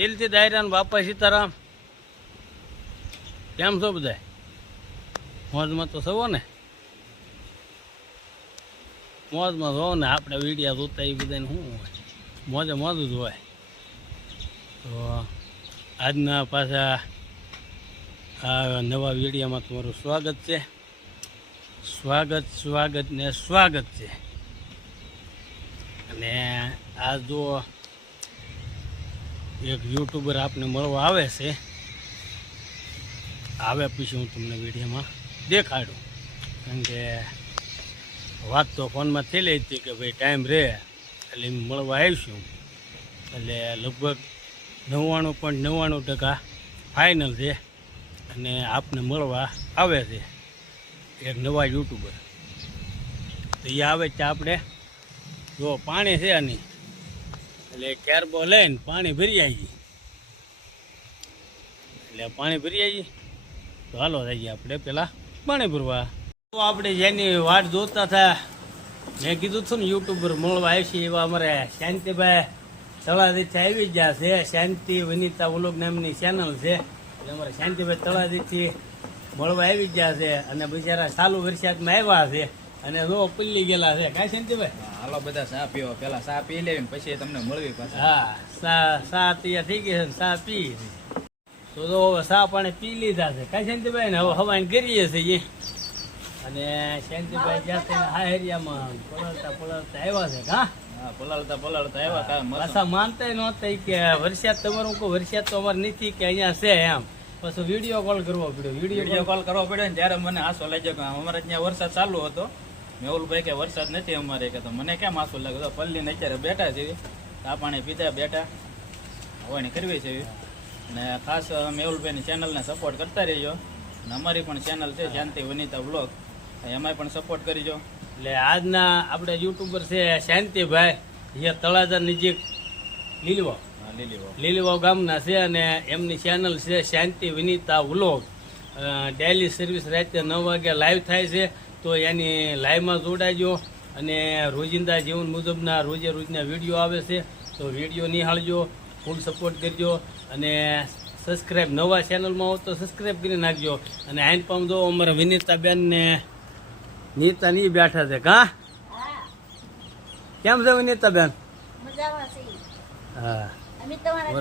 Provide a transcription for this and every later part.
દિલથી દાયરાન બાપા સીતારામ. કેમ છો બધા? મોજમાં તો સવો ને? મોજમાં જોવો ને આપણે વિડીયા જોતા એ બધાને શું હોય? મોજે મોજ જ હોય. તો આજના પાછા આ નવા વિડીયામાં તમારું સ્વાગત છે. સ્વાગત સ્વાગત ને સ્વાગત છે. અને આ જો એક યુટ્યુબર આપને મળવા આવે છે. આવે પછી હું તમને વિડીયોમાં. દેખાડું. કારણ કે વાત તો ફોનમાં થયેલી હતી કે ભાઈ ટાઈમ રહે એટલે મળવા આવીશું. એટલે લગભગ નવ્વાણું પોઈન્ટ નવ્વાણું ટકા ફાઇનલ છે. અને આપને મળવા આવે છે એક નવા યુટ્યુબર તો એ આવે છે આપણે. જો પાણી છે આની. એટલે કેરબો લઈને પાણી ભરી આવી એટલે પાણી ભરી આવી તો હાલો જઈએ આપણે પેલા પાણી ભરવા. તો આપણે જેની વાટ જોતા હતા, મેં કીધું હતું ને યુટ્યુબર મળવા આવશે એવા અમારે શાંતિભાઈ તળાદીથી આવી ગયા છે. શાંતિ વનિતા ઉલોક નામની ચેનલ છે. એટલે અમારે શાંતિભાઈ તળાદીથી મળવા આવી ગયા છે અને બિચારા ચાલુ વરસાદમાં આવ્યા છે અને રો પલ્લી ગયેલા છે. કાંઈ શાંતિભાઈ? હાલો બધા સા પીવો. પેલા સા પી લેવી પછી તમને મળવી પાછા. હા સા સા તૈયાર થઈ ગઈ છે સા પી. તો તો હવે સા પાણી પી લીધા છે. કાંઈ શાંતિભાઈ ને હવે હવાન કરીએ છીએ. અને શાંતિભાઈ જ્યાં છે હાહેરિયામાં પલળતા પલળતા આવ્યા છે હા? પલાળતા પલાળતા આવ્યા કા મસ્ત પાછા માનતા નહોતા કે વરસાદ તમારું કોઈ વરસાદ તો અમારે નથી કે અહીંયા છે એમ. પછી વીડિયો કોલ કરવો પડ્યો વીડિયો વીડિયો કોલ કરવો પડ્યો ને ત્યારે મને આંસુ લાગ્યો કે અમારે ત્યાં વરસાદ ચાલુ હતો. મેહુલભાઈ કે વરસાદ નથી અમારે કે તો મને કેમ આસું લાગે? તો પલ્લી ને અત્યારે બેઠા છે તા પાણી પીધા બેઠા. હોવાની કરવી છે અને ખાસ મેહુલભાઈની ચેનલને સપોર્ટ કરતા રહીજો. અને અમારી પણ ચેનલ છે શાંતિ વનિતા બ્લોગ એમાંય પણ સપોર્ટ કરીજો. એટલે આજના આપણે યુટ્યુબર છે શાંતિભાઈ જે તળાજા નજીક લીલવા. લીલીવાવ ગામના છે અને એમની ચેનલ છે Shanti Vinita vlog daily service રાતે નવ વાગે લાઈવ થાય છે. તો એની લાઈવમાં જોડાજો અને રોજિંદા જીવન મુજબના રોજે રોજના વીડિયો આવે છે તો વીડિયો નિહાળજો ફૂલ સપોર્ટ કરજો અને સબસ્ક્રાઈબ નવા ચેનલમાં હો તો સબસ્ક્રાઈબ કરી નાખજો. અને હેન્ડ પંપ જો અમારા વિનીતાબેનને નીતા નહીં બેઠા છે કા? કેમ છે વિનીતાબેન? હા. આવો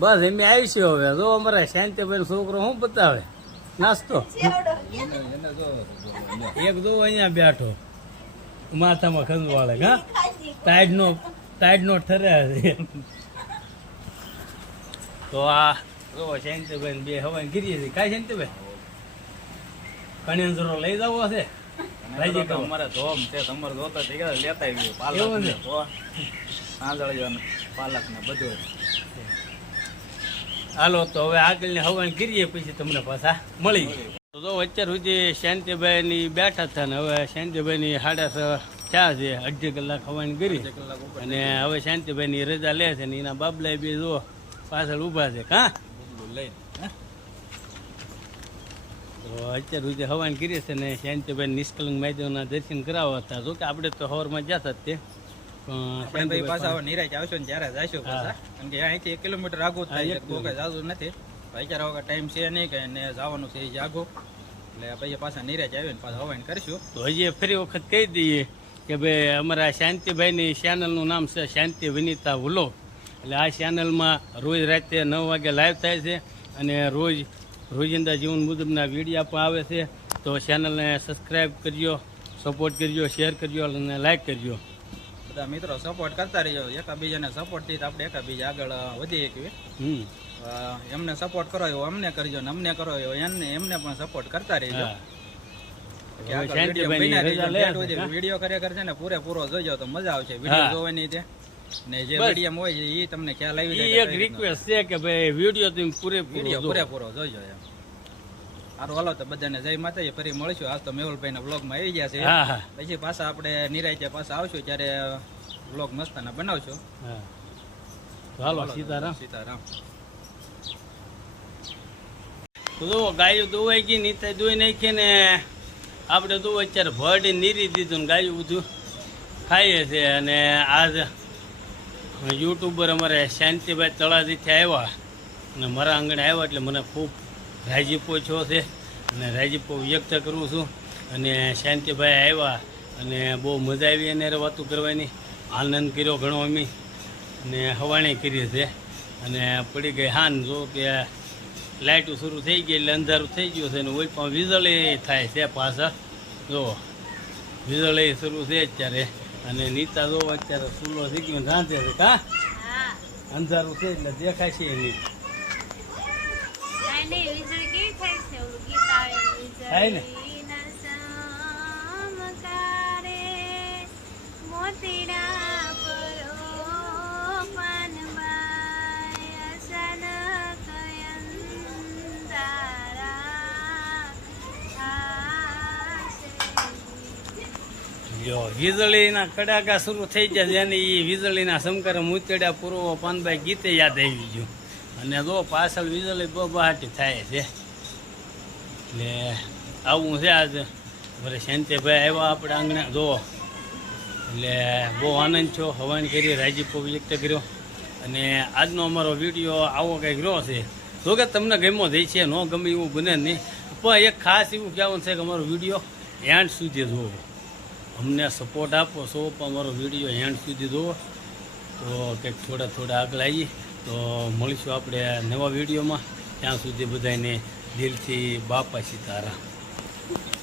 બસ એમ આવીશું હવે. જો અમારા શાંતિભાઈ છોકરો શું બતાવે? નાસ્તો. એક દો અહીંયા બેઠો. માથામાં ખંજવાળે હા? ખાસી ટાઈડ નો ટાઈડ નો ઠરે તો આ જો શાંતિભાઈ બે હવાઈ ગીરી છે કાંઈ શાંતિભાઈ કણેન્દ્રો લઈ જવો છે? ભાઈજી તો અમારે ધોમ છે તમારે જોતા થઈ ગયા લેતા આવ્યું પાલક ને? પાલક ને બધું હાલો તો હવે આગળની હવન કરીએ પછી તમને પાછા મળી તો જો અત્યાર સુધી શાંતિભાઈ ની બેઠા હતા ને હવે શાંતિભાઈ ની સાડા છ ચા છે અડધી કલાક હવન ઉપર અને હવે શાંતિભાઈ ની રજા લે છે ને એના બાબલા બી જો પાછળ ઊભા છે કા? તો અત્યાર સુધી હવન કરીએ છે ને શાંતિભાઈ નિષ્કલંક મહાદેવના દર્શન કરાવવા હતા. જો કે આપણે તો હવારમાં જતા જ તે. પણ પાછા નિરાજ આવશો ને ત્યારે જશો પાછા. કારણ કે અહીંથી એક કિલોમીટર આગું થાય બહુ કઈ જાજુ નથી. અત્યારે વગર ટાઈમ છે નહીં કે ને જવાનું છે એ જાગો એટલે પછી પાછા નિરાજ આવીને પાછા હવાઈને કરીશું. તો હજી ફરી વખત કહી દઈએ કે ભાઈ અમારા શાંતિભાઈની ચેનલનું નામ છે શાંતિ વિનીતા વ્લોગ એટલે આ ચેનલમાં રોજ રાતે નવ વાગે લાઈવ થાય છે અને રોજ રોજિંદા જીવન મુજબના વિડીયા પણ આવે છે. તો ચેનલને સબસ્ક્રાઈબ કરજો સપોર્ટ કરજો શેર કરજો અને લાઈક કરજો. બધા મિત્રો સપોર્ટ કરતા રહીજો એકબીજાને સપોર્ટથી આપણે એકબીજા આગળ વધી શકીએ. એમને સપોર્ટ કરો એવો અમને કરજો ને અમને કરો એવો એમને એમને પણ સપોર્ટ કરતા રહીજો. વીડિયો ખરેખર છે ને પૂરેપૂરો જોજો તો મજા આવશે. વીડિયો જોવાની છે ને જે. વીડિયો હોય છે એ તમને ખ્યાલ આવી એક રિક્વેસ્ટ છે કે ભાઈ વીડિયો તમે. પૂરેપૂરો જોજો એમ. સારું હાલો તો બધાને જય માતાજી ફરી મળશું. આજ તો મેહુલભાઈના બ્લોગમાં આવી ગયા છે. પછી પાછા આપણે નિરાયતે પાછા આવશું ત્યારે બ્લોગ મસ્તાના બનાવશું. હાલો સીતારામ. સીતારામ. તો ગાયું દોવાઈ ગઈ નીતા દોઈ નાખી ને આપણે તો અત્યારે ભરડી નીરી દીધું ને ગાયું બધું ખાઈએ છે. અને આજ યુટ્યુબર અમારે શાંતિભાઈ તળાજીથી આવ્યા અને મારા આંગણે આવ્યા એટલે મને ખૂબ રાજીપો છો છે. અને રાજીપો વ્યક્ત કરું છું. અને શાંતિભાઈ આવ્યા અને બહુ મજા આવી એને વાતો કરવાની. આનંદ કર્યો ઘણો અમે. અને હવાણી કરી છે. અને પડી ગઈ હાન જો કે લાઇટો શરૂ થઈ ગઈ એટલે અંધારું થઈ ગયું છે અને ઓઈ પણ વીજળી થાય છે પાછા. જો વીજળી શરૂ છે અત્યારે. અને નીતા જો અત્યારે સુલો થઈ ગયો રાંધે છે. કા? હા. અંધારું છે એટલે દેખાય છે નહીં કાંઈ નહીં વીજળી કેવી થાય છે ઓલું ગીત આવે થાય ને? વીજળીના ચમકારે મોતીડા પરો પાનબાઈ અસન કયંદારા ને? જો, વીજળીના કડાકા શરૂ થઈ ગયા અને એ વીજળીના સમકારે મૂતેડા પૂર્વ પાનભાઈ ગીતે યાદ આવી ગયું. અને જો પાછળ વીજળી બહાટી થાય છે. એટલે આવું છે આજ. વરે શાંતિભાઈ આવ્યા આપણે આંગણે. જો એટલે બહુ આનંદ છો હવાન કરી રાજીપો વ્યક્ત કર્યો. અને આજનો અમારો વીડિયો આવો કંઈક રહ્યો છે. જો કે તમને ગમ્યો જઈ છે ન ગમે એવું બને નહીં. પણ એક ખાસ એવું કહેવાનું છે કે અમારો વીડિયો એન્ડ સુધી જુઓ. અમને સપોર્ટ આપો છો, પણ અમારો વીડિયો એન્ડ સુધી જુઓ. તો કંઈક થોડા થોડા આગળ આવીએ તો મળીશું આપણે નવા વિડીયોમાં. ત્યાં સુધી બધાને દિલથી બાપા સીતારામ. Thank you.